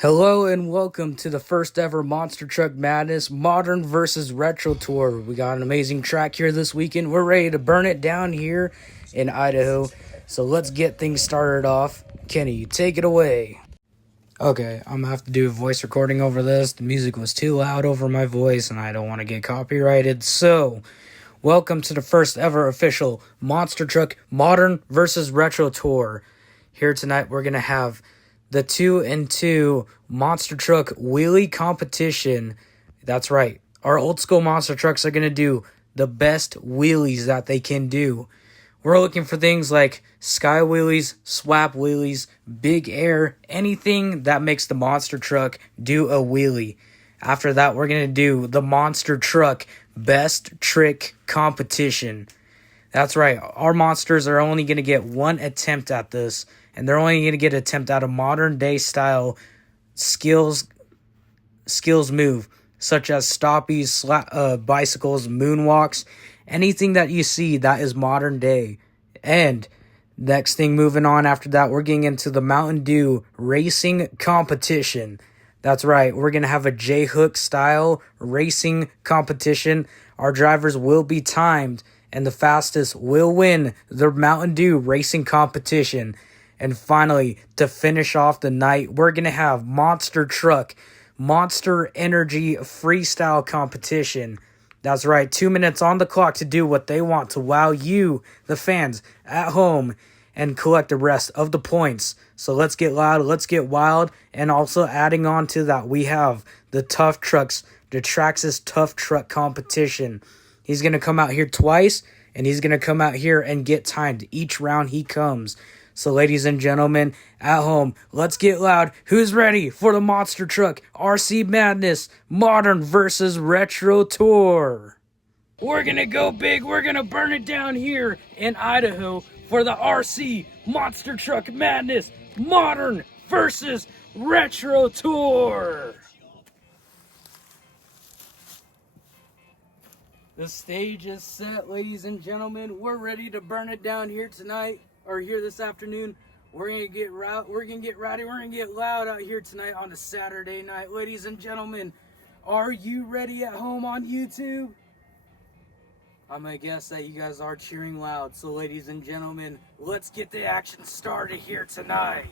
Hello and welcome to the first ever Monster Truck Madness Modern versus Retro Tour. We got an amazing track here this weekend. We're ready to burn it down here in Idaho. So let's get things started off. Kenny, you take it away. Okay, I'm gonna have to do a voice recording over this. The music was too loud over my voice and I don't want to get copyrighted. So, welcome to the first ever official Monster Truck Modern versus Retro Tour. Here tonight we're gonna have the 2-in-2 Monster Truck Wheelie Competition. That's right. Our old school monster trucks are going to do the best wheelies that they can do. We're looking for things like sky wheelies, swap wheelies, big air, anything that makes the monster truck do a wheelie. After that, we're going to do the Monster Truck Best Trick Competition. That's right. Our monsters are only going to get one attempt at this, and they're only going to get an attempt at a modern day style skills move, such as stoppies, bicycles, moonwalks, anything that you see that is modern day. And next thing, moving on after that, we're getting into the Mountain Dew racing competition. That's right. We're going to have a J-hook style racing competition. Our drivers will be timed, and the fastest will win the Mountain Dew racing competition. And finally, to finish off the night, we're going to have Monster Truck Monster Energy Freestyle Competition. That's right, 2 minutes on the clock to do what they want to wow you, the fans, at home, and collect the rest of the points. So let's get loud, let's get wild, and also adding on to that, we have the Tough Trucks, the Traxxas Tough Truck Competition. He's going to come out here twice, and he's going to come out here and get timed each round he comes. So ladies and gentlemen, at home, let's get loud. Who's ready for the Monster Truck RC Madness Modern versus Retro Tour? We're going to go big. We're going to burn it down here in Idaho for the RC Monster Truck Madness Modern versus Retro Tour. The stage is set, ladies and gentlemen. We're ready to burn it down here tonight, or here this afternoon. We're gonna get rowdy, we're gonna get loud out here tonight on a Saturday night. Ladies and gentlemen, are you ready at home on YouTube? I'm gonna guess that you guys are cheering loud. So ladies and gentlemen, let's get the action started here tonight.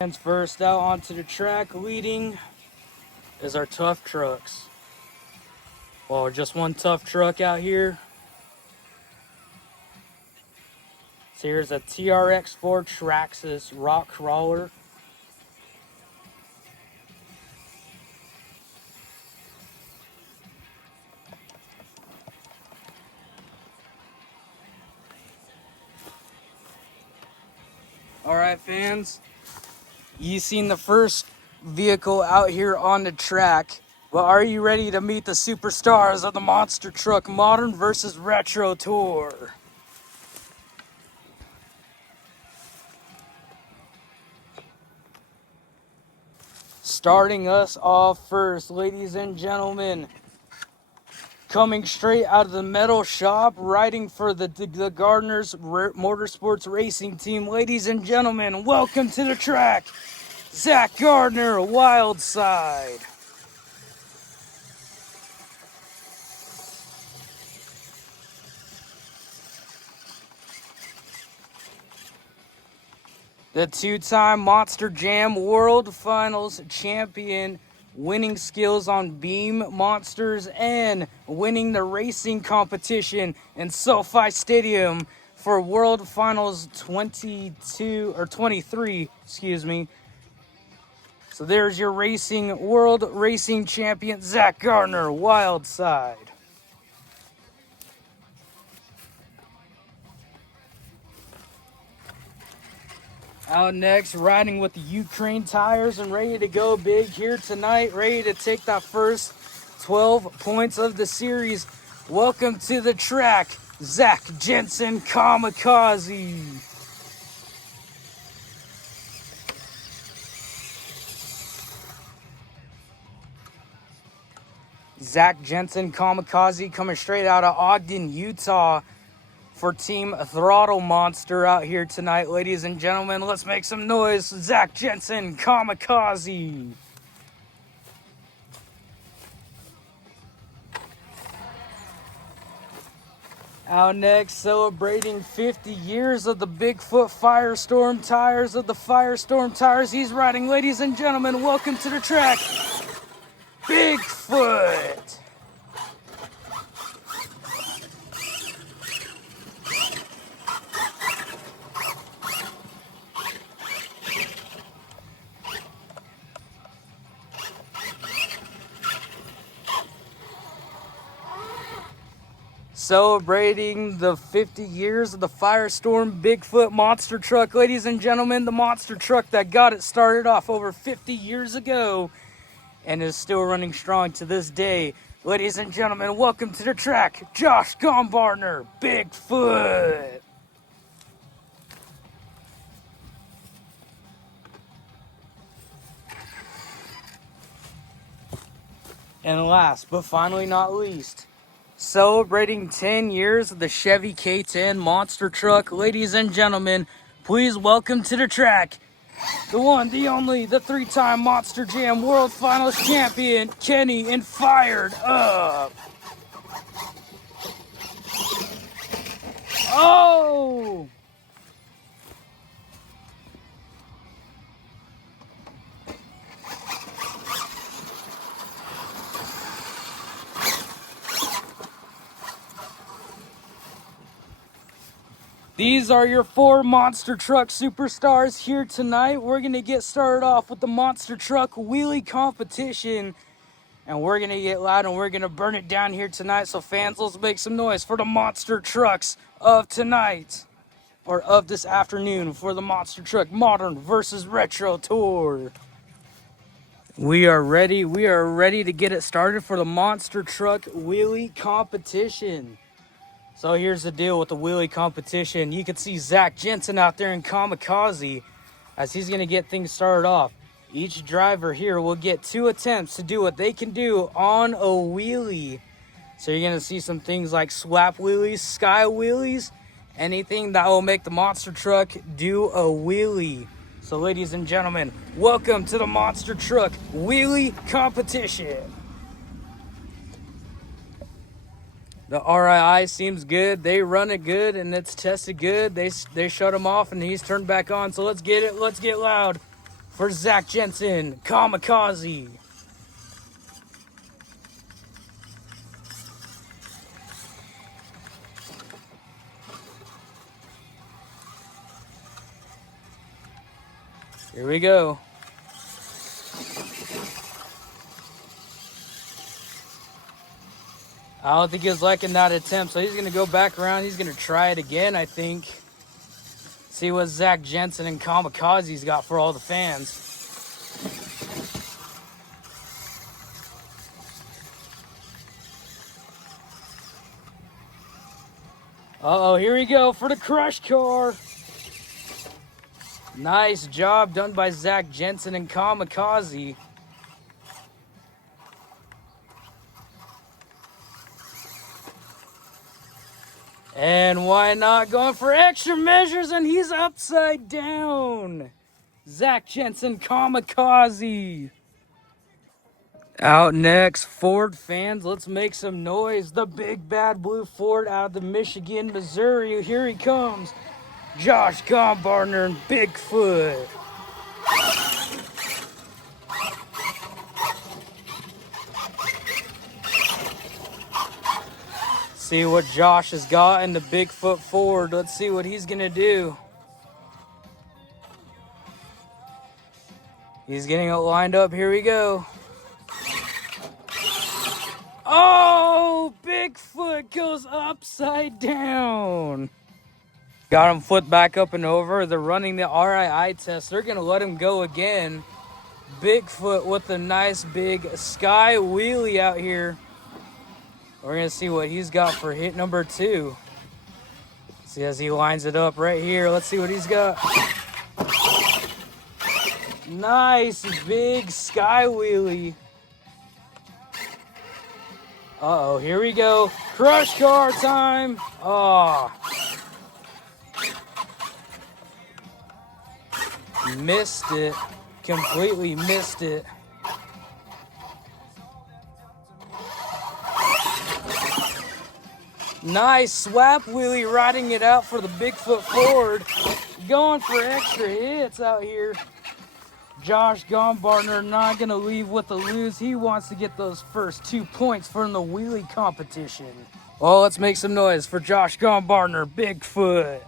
And first out onto the track, leading is our Tough Trucks. Well, just one tough truck out here. So here's a TRX4 Traxxas rock crawler. Alright fans, you've seen the first vehicle out here on the track, but are you ready to meet the superstars of the Monster Truck Modern versus Retro Tour? Starting us off first, ladies and gentlemen, coming straight out of the metal shop, riding for the Gardner's Motorsports Racing Team. Ladies and gentlemen, welcome to the track, Zach Gardner, Wild Side. The two-time Monster Jam World Finals champion, winning skills on beam monsters and winning the racing competition in SoFi Stadium for World Finals 23, excuse me. So there's your world racing champion, Zach Gardner, Wild Side. Out next, riding with the Ukraine tires and ready to go big here tonight, ready to take that first 12 points of the series. Welcome to the track, Zach Jensen Kamikaze. Zach Jensen Kamikaze coming straight out of Ogden, Utah, for Team Throttle Monster out here tonight, ladies and gentlemen. Let's make some noise. Zach Jensen, Kamikaze. Out next, celebrating 50 years of the Bigfoot Firestorm tires, he's riding, ladies and gentlemen, welcome to the track, Bigfoot. Celebrating the 50 years of the Firestorm Bigfoot monster truck. Ladies and gentlemen, the monster truck that got it started off over 50 years ago and is still running strong to this day. Ladies and gentlemen, welcome to the track, Josh Gombartner, Bigfoot. And last, but finally not least, celebrating 10 years of the Chevy K10 monster truck. Ladies and gentlemen, please welcome to the track, the one, the only, the three-time Monster Jam World Finals champion, Kenny and Fired Up. Oh! These are your 4 monster truck superstars here tonight. We're going to get started off with the monster truck wheelie competition. And we're going to get loud and we're going to burn it down here tonight. So fans, let's make some noise for the monster trucks of tonight. Or of this afternoon for the monster truck modern versus retro tour. We are ready to get it started for the monster truck wheelie competition. So here's the deal with the wheelie competition. You can see Zach Jensen out there in Kamikaze as he's going to get things started off. Each driver here will get 2 attempts to do what they can do on a wheelie. So you're going to see some things like swap wheelies, sky wheelies, anything that will make the monster truck do a wheelie. So ladies and gentlemen, welcome to the monster truck wheelie competition. The RII seems good. They run it good and it's tested good. They shut him off and he's turned back on. So let's get it. Let's get loud for Zach Jensen, Kamikaze. Here we go. I don't think he was liking that attempt, so he's going to go back around. He's going to try it again, I think. See what Zach Jensen and Kamikaze's got for all the fans. Uh-oh, here we go for the crush car. Nice job done by Zach Jensen and Kamikaze. And why not going for extra measures, and he's upside down. Zach Jensen, Kamikaze. Out next, Ford fans, let's make some noise. The big bad blue Ford out of the Michigan, Missouri. Here he comes. Josh Gombartner and Bigfoot. See what Josh has got in the Bigfoot Ford. Let's see what he's gonna do. He's getting it lined up. Here we go. Oh, Bigfoot goes upside down. Got him flipped back up and over. They're running the RII test. They're gonna let him go again. Bigfoot with a nice big sky wheelie out here. We're going to see what he's got for hit number 2. See as he lines it up right here. Let's see what he's got. Nice big sky wheelie. Uh-oh, here we go. Crush car time. Oh, Missed it. Completely missed it. Nice swap wheelie, riding it out for the Bigfoot Ford. Going for extra hits out here. Josh Gombartner not going to leave with a lose. He wants to get those first 2 points from the wheelie competition. Well, let's make some noise for Josh Gombartner, Bigfoot.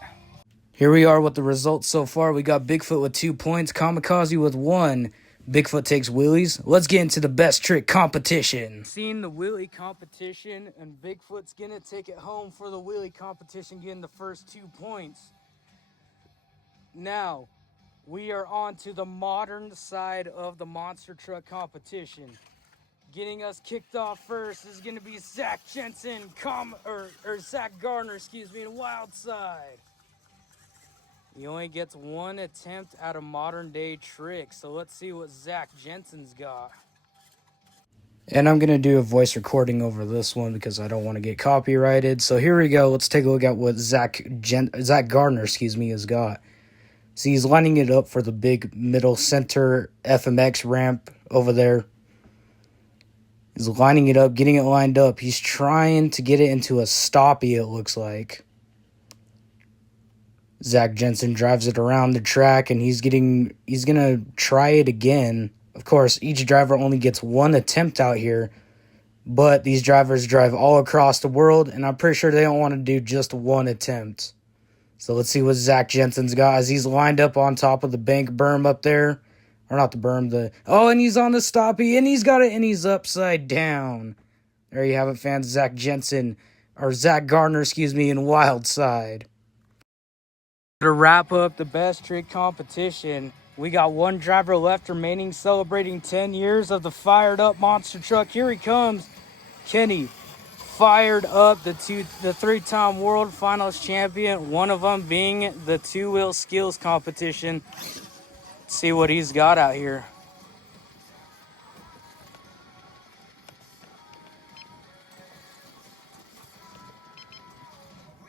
Here we are with the results so far. We got Bigfoot with 2 points, Kamikaze with 1. Bigfoot takes wheelies. Let's get into the best trick competition. Seeing the wheelie competition, and Bigfoot's gonna take it home for the wheelie competition, getting the first 2 points. Now, we are on to the modern side of the monster truck competition. Getting us kicked off first is gonna be Zach Jensen, Zach Gardner, in Wild Side. He only gets 1 attempt at a modern day trick, so let's see what Zach Jensen's got. And I'm going to do a voice recording over this one because I don't want to get copyrighted. So here we go. Let's take a look at what Zach Gardner, has got. See, he's lining it up for the big middle center FMX ramp over there. He's lining it up, getting it lined up. He's trying to get it into a stoppie, it looks like. Zach Jensen drives it around the track, and he's going to try it again. Of course, each driver only gets 1 attempt out here, but these drivers drive all across the world, and I'm pretty sure they don't want to do just 1 attempt. So let's see what Zach Jensen's got as he's lined up on top of the bank berm up there. Or not the berm, and he's on the stoppie, and he's got it, and he's upside down. There you have it, fans. Zach Gardner, in Wild Side. To wrap up the best trick competition, we got 1 driver left remaining, celebrating 10 years of the fired up monster truck. Here he comes, Kenny. Fired up, the 3-time world finals champion, one of them being the 2-wheel skills competition. Let's see what he's got out here.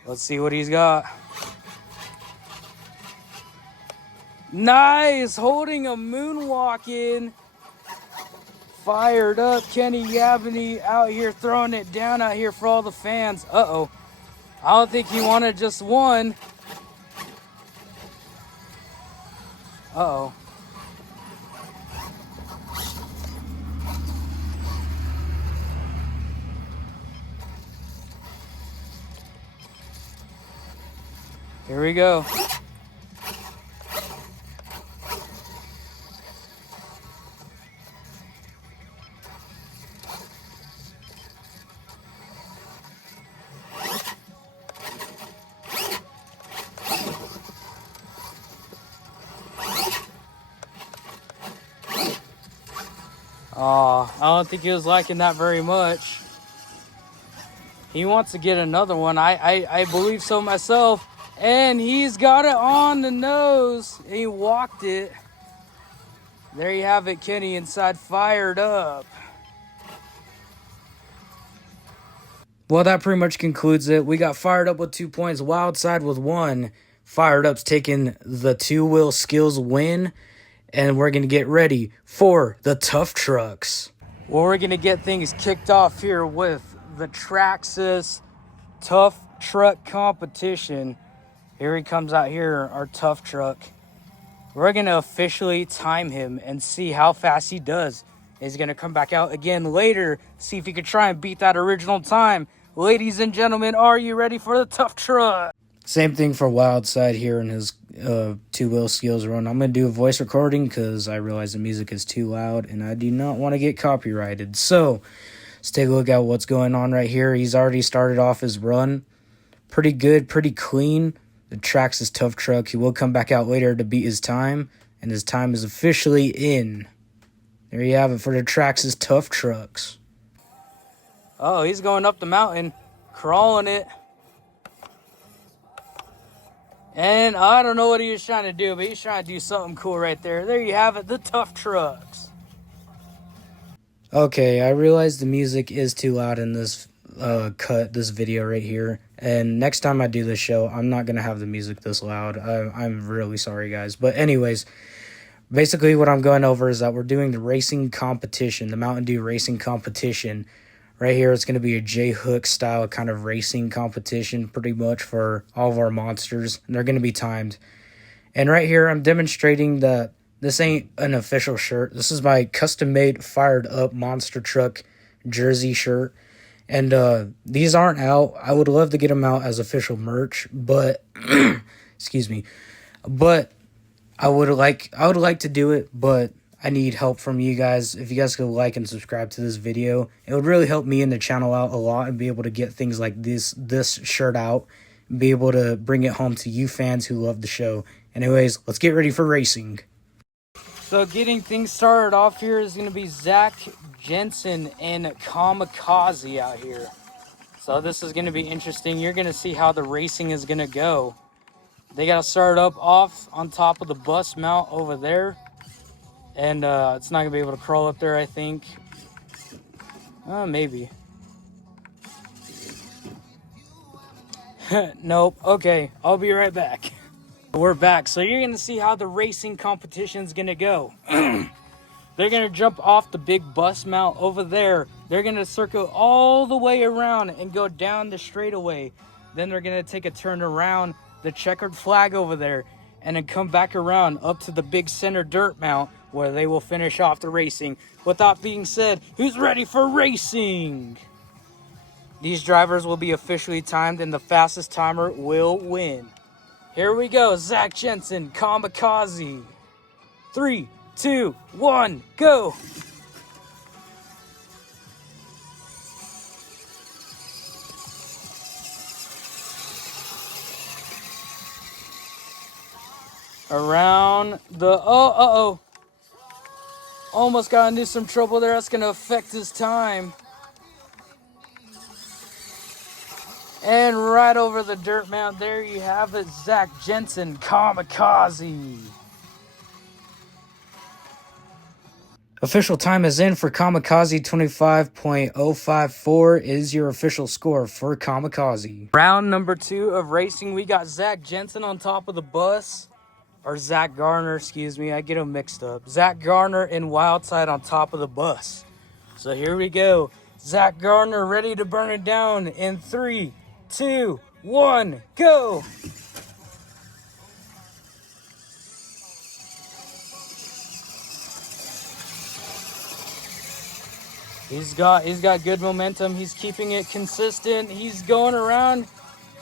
Let's see what he's got. Nice, holding a moonwalk in. Fired up, Kenny Yabney out here throwing it down out here for all the fans. Uh-oh. I don't think he wanted just 1. Uh-oh. Here we go. I don't think he was liking that very much. He wants to get another one. I believe so myself. And he's got it on the nose. He walked it. There you have it, Kenny inside, fired up. Well, that pretty much concludes it. We got fired up with 2 points, Wild Side with 1. Fired up's taking the 2-wheel skills win. And we're going to get ready for the tough trucks. Well, we're going to get things kicked off here with the Traxxas Tough Truck Competition. Here he comes out here, our tough truck. We're going to officially time him and see how fast he does. He's going to come back out again later, see if he can try and beat that original time. Ladies and gentlemen, are you ready for the tough truck? Same thing for Wild Side here in his 2-wheel skills run. I'm going to do a voice recording because I realize the music is too loud and I do not want to get copyrighted. So let's take a look at what's going on right here. He's already started off his run. Pretty good, pretty clean. The Traxxas tough truck. He will come back out later to beat his time, and his time is officially in. There you have it for the Traxxas tough trucks. Oh, he's going up the mountain, crawling it. And I don't know what he was trying to do, but he's trying to do something cool right there. There you have it, the tough trucks. Okay, I realize the music is too loud in this this video right here. And next time I do this show, I'm not going to have the music this loud. I'm really sorry, guys. But anyways, Basically, what I'm going over is that we're doing the racing competition, the Mountain Dew racing competition. Right here, it's going to be a J-Hook style kind of racing competition, pretty much for all of our monsters, and they're going to be timed. And right here, I'm demonstrating that this ain't an official shirt. This is my custom-made, fired-up monster truck jersey shirt. And these aren't out. I would love to get them out as official merch, but excuse me. But I would like to do it, but I need help from you guys. If you guys could like and subscribe to this video, it would really help me and the channel out a lot and be able to get things like this shirt out and be able to bring it home to you fans who love the show. Anyways, let's get ready for racing. So getting things started off here is going to be Zach Jensen and Kamikaze out here. So this is going to be interesting. You're going to see how the racing is going to go. They got to start up off on top of the bus mount over there. And it's not going to be able to crawl up there, I think. Maybe. Nope. Okay, I'll be right back. We're back. So you're going to see how the racing competition is going to go. They're going to jump off the big bus mount over there. They're going to circle all the way around and go down the straightaway. Then they're going to take a turn around the checkered flag over there and then come back around up to the big center dirt mount where they will finish off the racing. With that being said, who's ready for racing? These drivers will be officially timed and the fastest timer will win. Here we go. Zach Jensen, Kamikaze. 3, 2, 1, go! Around the almost got into some trouble there. That's gonna affect his time. And right over the dirt mound, there you have it. Zach Jensen, Kamikaze. Official time is in for Kamikaze. 25.054 is your official score for Kamikaze. Round number 2 of racing, we got Zach Jensen on top of the bus. Or Zach Garner, excuse me, I get them mixed up. Zach Garner and Wildside on top of the bus. So here we go. Zach Garner ready to burn it down in 3, 2, 1, go! He's got good momentum. He's keeping it consistent. He's going around.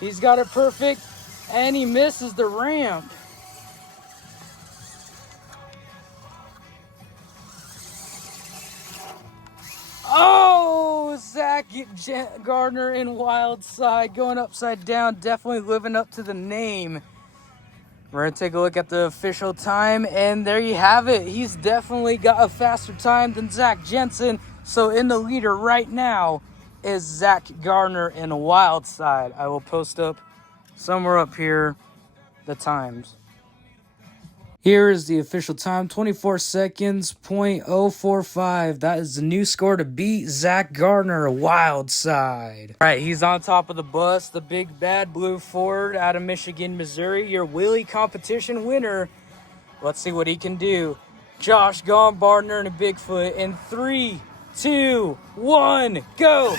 He's got it perfect. And he misses the ramp. Oh, Zach Gardner in Wildside going upside down. Definitely living up to the name. We're going to take a look at the official time. And there you have it. He's definitely got a faster time than Zach Jensen. So in the leader right now is Zach Gardner in Wildside. I will post up somewhere up here the times. Here is the official time, 24 seconds, .045. That is the new score to beat Zach Gardner, Wildside. All right, he's on top of the bus, the big bad blue Ford out of Michigan, Missouri, your wheelie competition winner. Let's see what he can do. Josh Gombardner and a Bigfoot in 3, 2, 1, go!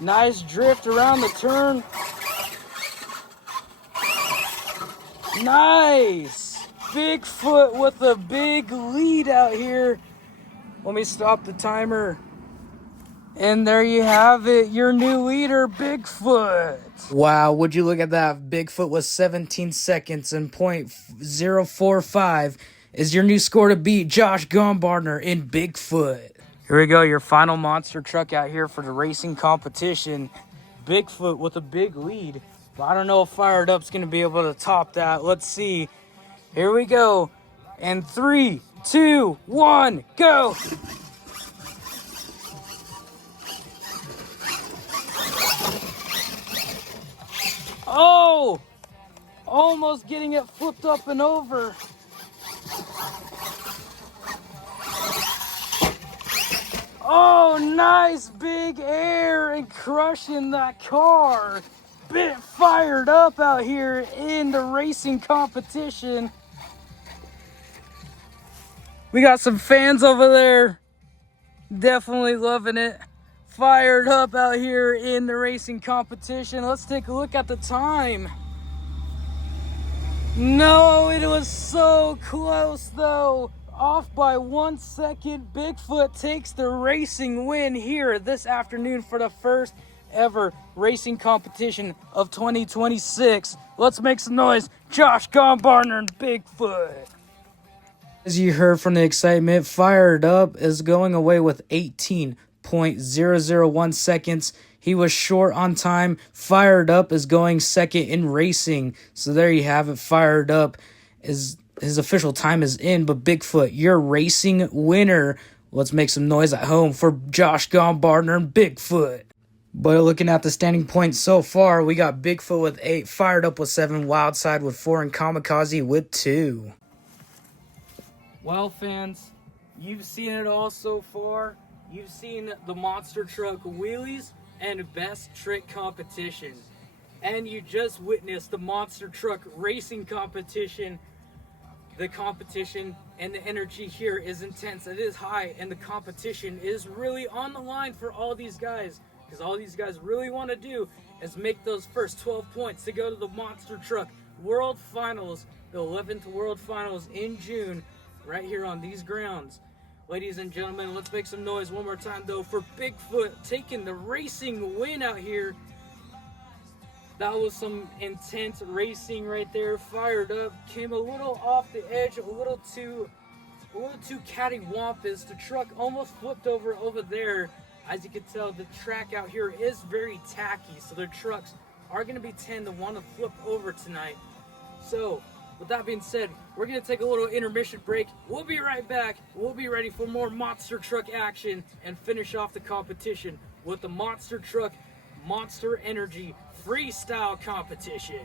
Nice drift around the turn. Nice! Bigfoot with a big lead out here. Let me stop the timer. And there you have it, your new leader, Bigfoot. Wow, would you look at that? Bigfoot was 17 seconds and .045 is your new score to beat Josh Gombardner in Bigfoot. Here we go, your final monster truck out here for the racing competition. Bigfoot with a big lead. But I don't know if Fired Up's going to be able to top that. Let's see. Here we go. And 3, 2, 1, go! Oh! Almost getting it flipped up and over. Oh, nice big air and crushing that car. bit fired up out here in the racing competition. We got some fans over there. Definitely loving it. Fired up out here in the racing competition. Let's take a look at the time. No, it was so close though. Off by 1 second. Bigfoot takes the racing win here this afternoon for the first ever racing competition of 2026. Let's make some noise. Josh Gombarner and Bigfoot. As you heard from the excitement, Fired Up is going away with 18.001 seconds. He was short on time. Fired Up is going second in racing. So there you have it. Fired Up is his official time is in, but Bigfoot, your racing winner. Let's make some noise at home for Josh Gombarner and Bigfoot. But looking at the standing points so far, we got Bigfoot with 8, Fired Up with 7, Wildside with 4, and Kamikaze with 2. Well, fans, you've seen it all so far. You've seen the monster truck wheelies and best trick competition. And you just witnessed the monster truck racing competition. The competition and the energy here is intense. It is high, and the competition is really on the line for all these guys. Because all these guys really want to do is make those first 12 points to go to the monster truck World Finals, the 11th World Finals in June. Right here on these grounds. Ladies and gentlemen, let's make some noise one more time though for Bigfoot taking the racing win out here. That was some intense racing right there. Fired Up, came a little off the edge, a little too cattywampus. The truck almost flipped over there. As you can tell, the track out here is very tacky, so their trucks are going to be tend to want to flip over tonight. So with that being said, we're going to take a little intermission break. We'll be right back. We'll be ready for more monster truck action and finish off the competition with the monster truck Monster Energy freestyle competition.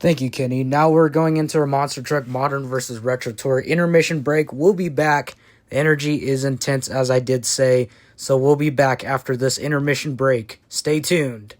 Thank you, Kenny. Now we're going into our monster truck modern versus retro tour intermission break. We'll be back. The energy is intense, as I did say, so we'll be back after this intermission break. Stay tuned.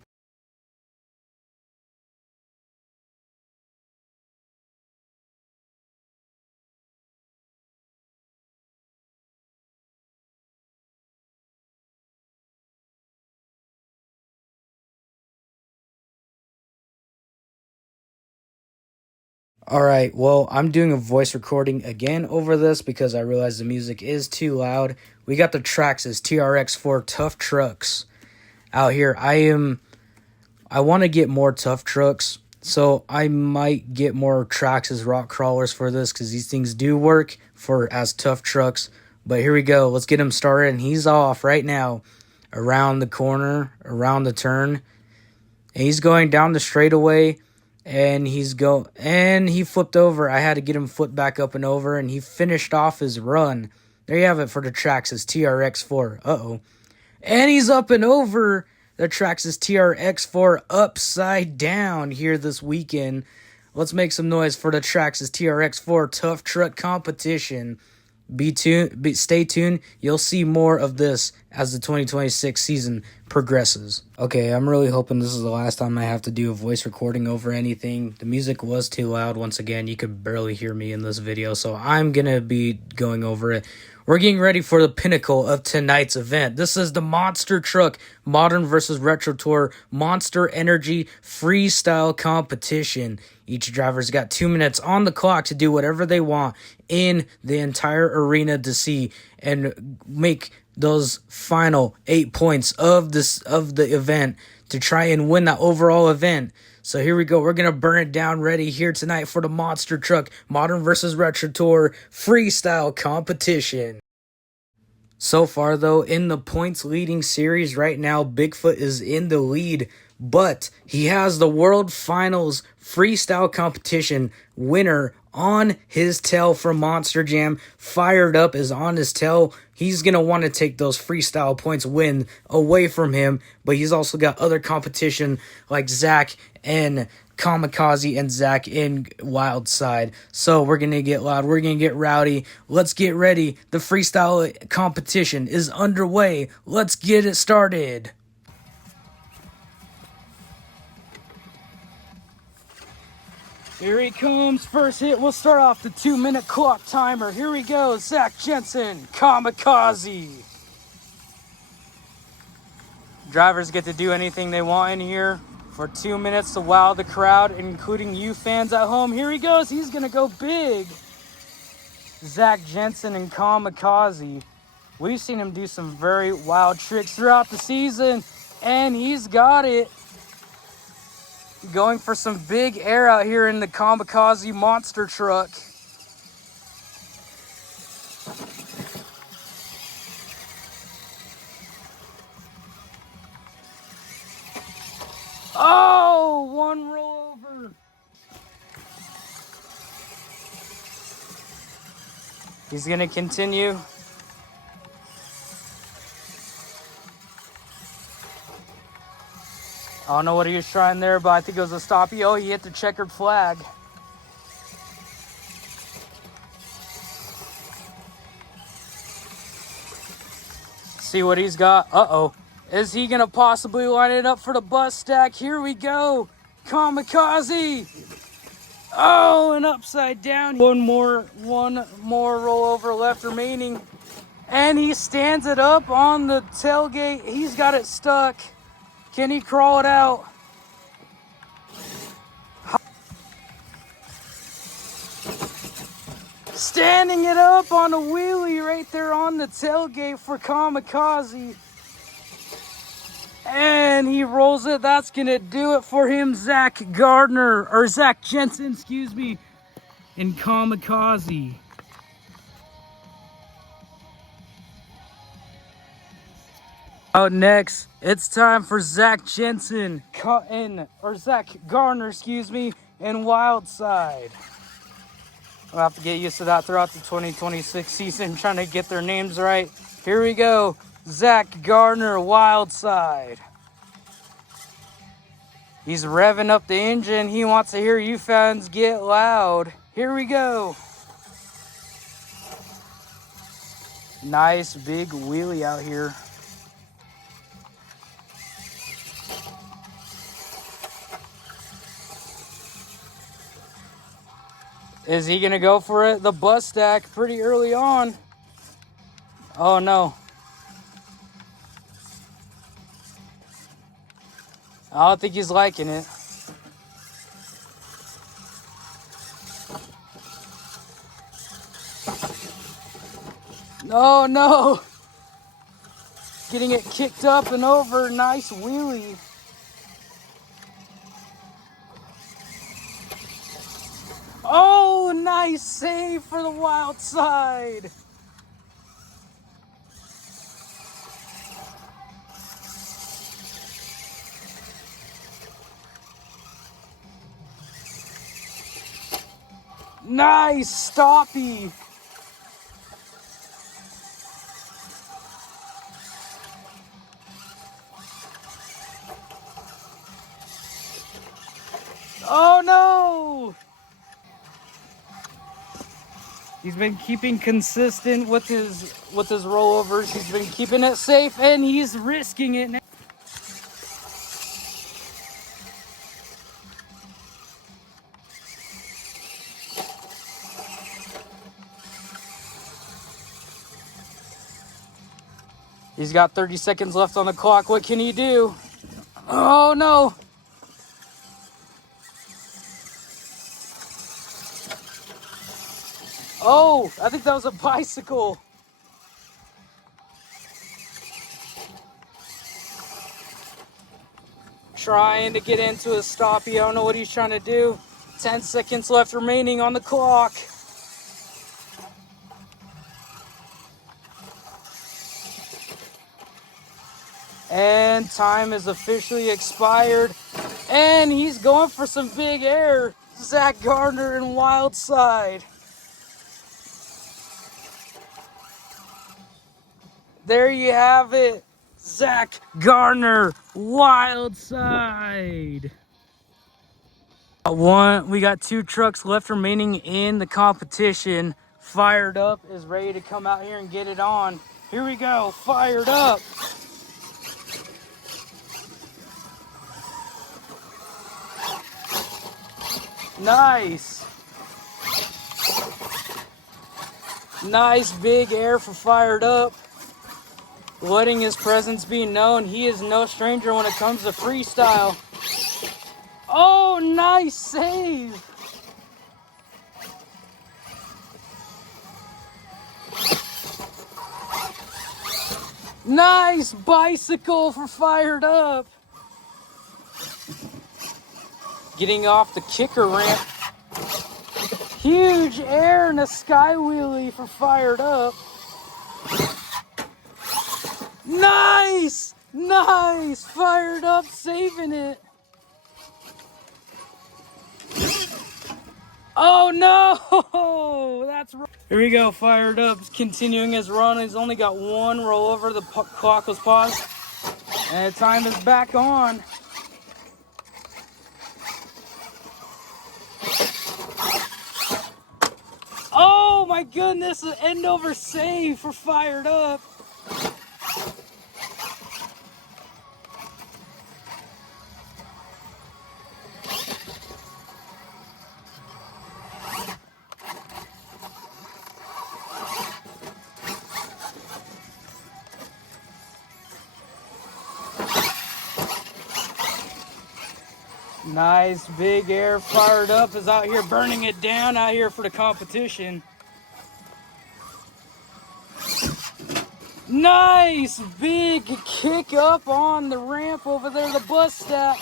Alright, well, I'm doing a voice recording again over this because I realized the music is too loud. We got the Traxxas TRX4 Tough Trucks out here. I want to get more tough trucks, so I might get more Traxxas rock crawlers for this because these things do work as tough trucks. But here we go. Let's get him started, and he's off right now. Around the corner, around the turn. And he's going down the straightaway. And he flipped over. I had to get him flipped back up and over, and he finished off his run. There you have it for the Traxxas TRX4. And he's up and over the Traxxas TRX4 upside down here this weekend. Let's make some noise for the Traxxas TRX4 Tough Truck Competition. Stay tuned. You'll see more of this as the 2026 season progresses. Okay, I'm really hoping this is the last time I have to do a voice recording over anything. The music was too loud once again. You could barely hear me in this video, so I'm gonna be going over it. We're getting ready for the pinnacle of tonight's event. This is the Monster Truck Modern vs. Retro Tour Monster Energy Freestyle Competition. Each driver's got 2 minutes on the clock to do whatever they want in the entire arena to see and make those final 8 points of the event to try and win that overall event. So here we go. We're going to burn it down ready here tonight for the Monster Truck Modern vs. Retro Tour Freestyle Competition. So far, though, in the points leading series right now, Bigfoot is in the lead, but he has the World Finals Freestyle Competition winner on his tail from Monster Jam. Fired Up is on his tail. He's going to want to take those freestyle points win away from him, but he's also got other competition like Zach and Kamikaze and Zach in Wildside. So we're going to get loud. We're going to get rowdy. Let's get ready. The freestyle competition is underway. Let's get it started. Here he comes. First hit. We'll start off the 2-minute clock timer. Here we go. Zach Jensen, kamikaze. Drivers get to do anything they want in here for 2 minutes to wow the crowd, including you fans at home. Here he goes. He's going to go big. Zach Jensen and kamikaze. We've seen him do some very wild tricks throughout the season, and he's got it. Going for some big air out here in the kamikaze monster truck. Oh, one rollover. He's going to continue. I don't know what he was trying there, but I think it was a stoppie. Oh, he hit the checkered flag. See what he's got. Uh-oh. Is he going to possibly line it up for the bus stack? Here we go. Kamikaze. Oh, and upside down. One more rollover left remaining. And he stands it up on the tailgate. He's got it stuck. Can he crawl it out? Standing it up on a wheelie right there on the tailgate for kamikaze. And he rolls it. That's going to do it for him. Zach Jensen, excuse me, in kamikaze. Out next, it's time for Zach Jensen, Zach Garner, excuse me, in Wildside. We'll have to get used to that throughout the 2026 season, trying to get their names right. Here we go, Zach Garner, Wildside. He's revving up the engine. He wants to hear you fans get loud. Here we go. Nice big wheelie out here. Is he going to go for it? The bus stack pretty early on. Oh, no. I don't think he's liking it. Oh, no. Getting it kicked up and over. Nice wheelie. Oh, nice save for the wild side. Nice stoppie. Oh, no. He's been keeping consistent with his rollovers. He's been keeping it safe, and he's risking it now. He's got 30 seconds left on the clock. What can he do? Oh, no. Oh, I think that was a bicycle. Trying to get into a stoppie. I don't know what he's trying to do. 10 seconds left remaining on the clock. And time is officially expired. And he's going for some big air. Zach Gardner in Wildside. There you have it. Zach Gardner, Wildside. We got 2 trucks left remaining in the competition. Fired Up is ready to come out here and get it on. Here we go, Fired Up. Nice. Nice big air for Fired Up. Letting his presence be known. He is no stranger when it comes to freestyle. Oh, nice save. Nice bicycle for Fired Up. Getting off the kicker ramp. Huge air and a sky wheelie for Fired Up. Nice! Nice! Fired Up saving it. Oh no! That's right. Here we go. Fired Up continuing his run. He's only got one roll over. The clock was paused. And the time is back on. Oh my goodness, an end over save for Fired Up. Nice big air. Fired Up is out here burning it down out here for the competition. Nice big kick up on the ramp over there, the bus stop.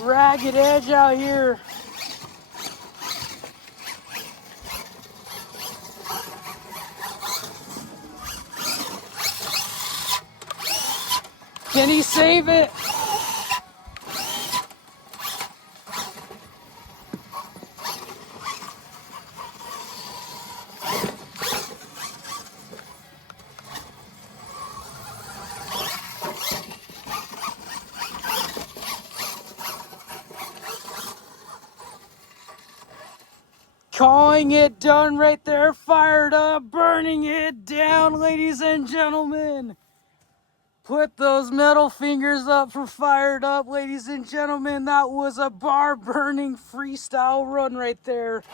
Ragged edge out here. Can he save it? Calling it done right there. Fired Up, burning it down, ladies and gentlemen. Put those middle fingers up for Fired Up, ladies and gentlemen. That was a bar-burning freestyle run right there.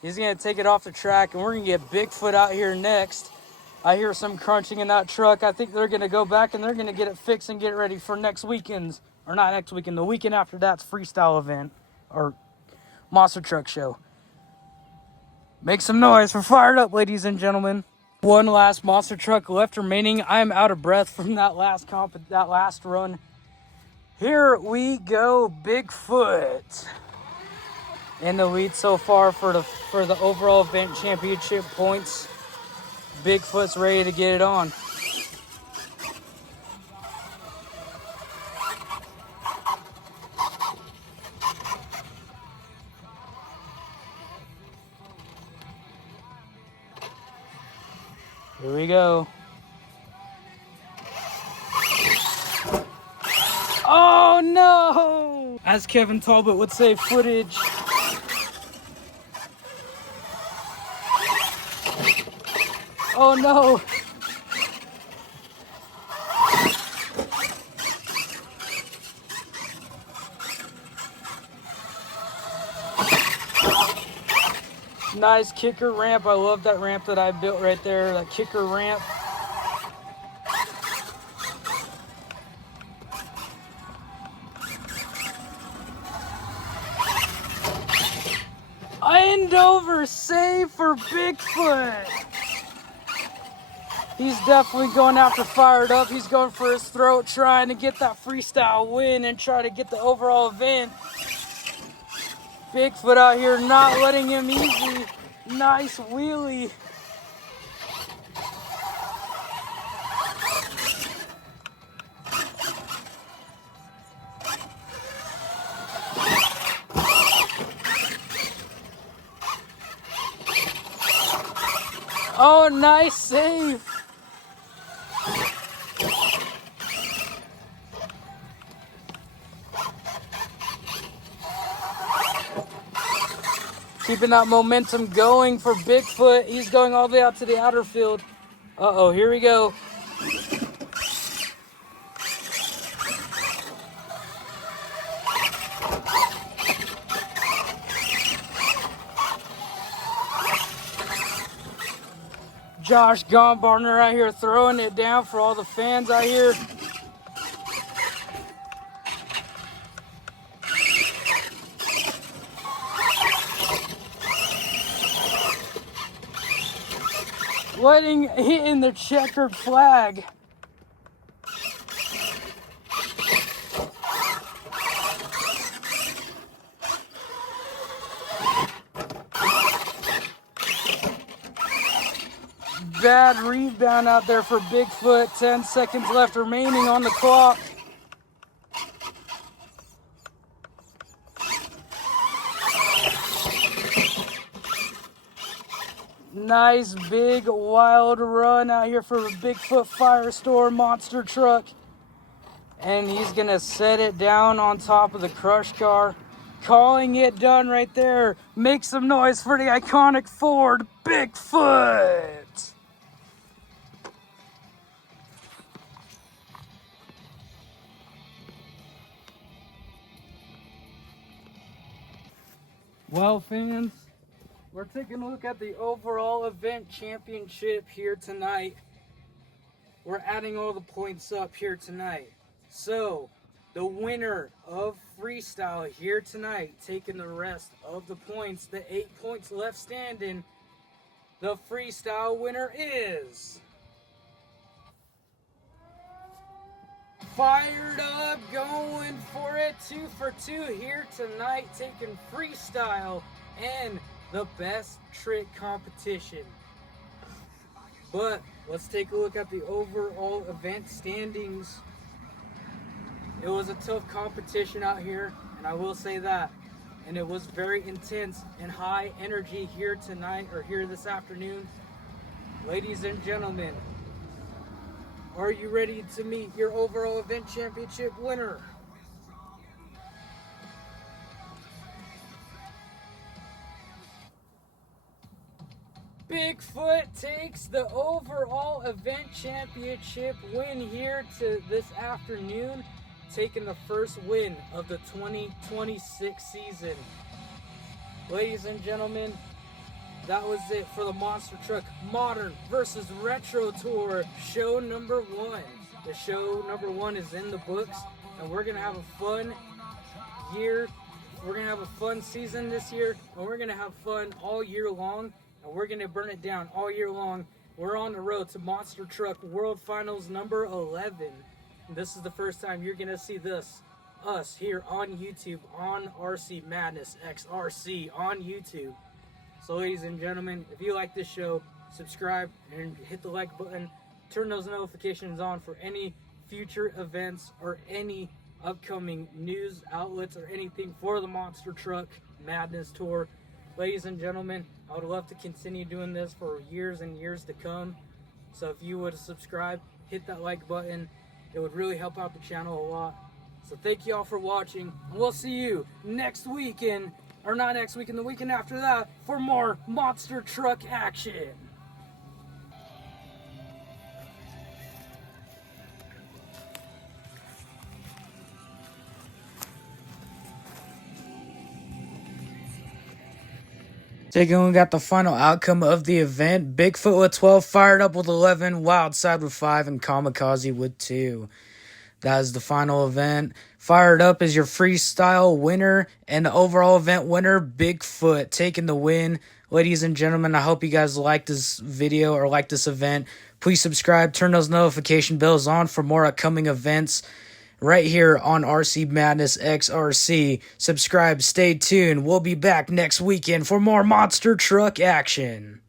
He's going to take it off the track, and we're going to get Bigfoot out here next. I hear some crunching in that truck. I think they're going to go back, and they're going to get it fixed and get it ready for next weekend's, or not next weekend, the weekend after that's freestyle event, or monster truck show. Make some noise for Fired Up, ladies and gentlemen. One last monster truck left remaining. I'm out of breath from that last run. Here we go, Bigfoot. In the lead so far for the overall event championship points. Bigfoot's ready to get it on. Here we go. Oh no! As Kevin Talbot would say, footage. Oh no! Nice kicker ramp. I love that ramp that I built right there, that kicker ramp. End over save for Bigfoot. He's definitely going after Fired Up. He's going for his throat, trying to get that freestyle win and try to get the overall event. Bigfoot out here not letting him easy. Nice wheelie. Oh, nice save. Keeping that momentum going for Bigfoot. He's going all the way out to the outer field. Uh-oh, here we go. Josh Gombarner out here throwing it down for all the fans out here. Hitting the checkered flag. Bad rebound out there for Bigfoot. 10 seconds left remaining on the clock. Nice big wild run out here for Bigfoot Firestorm monster truck. And he's gonna set it down on top of the crush car. Calling it done right there. Make some noise for the iconic Ford Bigfoot. Well, fans, we're taking a look at the overall event championship here tonight. We're adding all the points up here tonight. So, the winner of freestyle here tonight, taking the rest of the points, the 8 points left standing, the freestyle winner is... Fired Up, going for it, 2 for 2 here tonight, taking freestyle and the best trick competition. But let's take a look at the overall event standings. It was a tough competition out here, and I will say that. And it was very intense and high energy here tonight, or here this afternoon. Ladies and gentlemen, are you ready to meet your overall event championship winner? Bigfoot takes the overall event championship win here to this afternoon, taking the first win of the 2026 season. Ladies and gentlemen, that was it for the Monster Truck Modern versus Retro Tour show number 1. The show number 1 is in the books, and we're going to have a fun year. We're going to have a fun season this year, and we're going to have fun all year long, and we're going to burn it down all year long. We're on the road to Monster Truck World Finals number 11. And this is the first time you're going to see us here on YouTube, on RC Madness XRC on YouTube. So ladies and gentlemen, if you like this show, subscribe and hit the like button. Turn those notifications on for any future events or any upcoming news outlets or anything for the Monster Truck Madness Tour. Ladies and gentlemen, I would love to continue doing this for years and years to come. So if you would subscribe, hit that like button, it would really help out the channel a lot. So thank you all for watching. We'll see you next weekend. Or not next weekend, the weekend after that, for more monster truck action. Taking a look at the final outcome of the event. Bigfoot with 12, Fired Up with 11, Wildside with 5, and Kamikaze with 2. That is the final event. Fired Up is your freestyle winner, and the overall event winner, Bigfoot, taking the win. Ladies and gentlemen, I hope you guys like this video or like this event. Please subscribe, turn those notification bells on for more upcoming events right here on RC Madness XRC. Subscribe, stay tuned. We'll be back next weekend for more monster truck action.